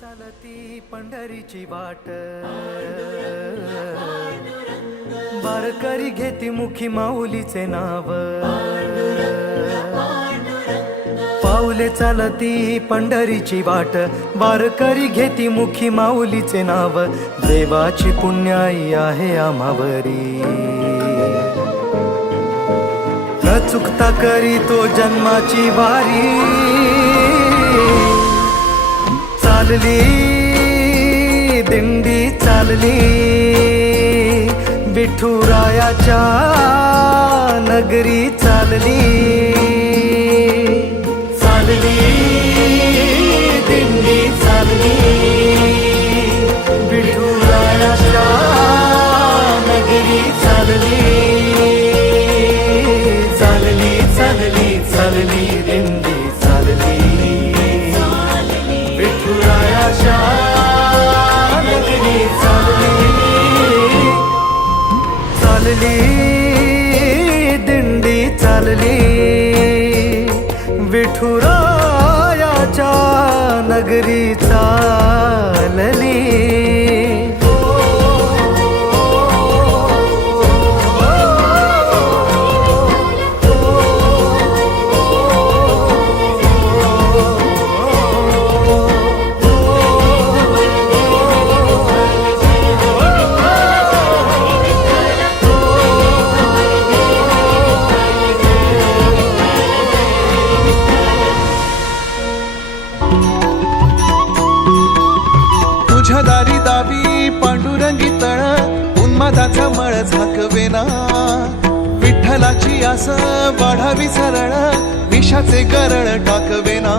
चालती पंढरीची वाट, वारकरी घेती मुखी माऊलीचे नाव, पाऊले चालती पंढरीची वाट, वारकरी घेती मुखी माऊलीचे नाव, देवाची पुण्याई आहे आम्हावरी, न चुकता करी तो जन्माची वारी, चालली दिंडी चालली विठुरायाच्या नगरी, चालली चालली दिंडी चालली विठुरायाच्या नगरी, चालली चालली चालली चालली दिंडी चालली विठुरायाच्या नगरी, चालली चालली दिंडी चालली विठुरायाच्या नगरी, चालली तुझ्या दारी दावी पांडुरंगी तळ, उन्मादाचा मळ झाकवेना, विठ्ठलाची आस वाढावी सरळ, विषाचे गरळ टाकवेना।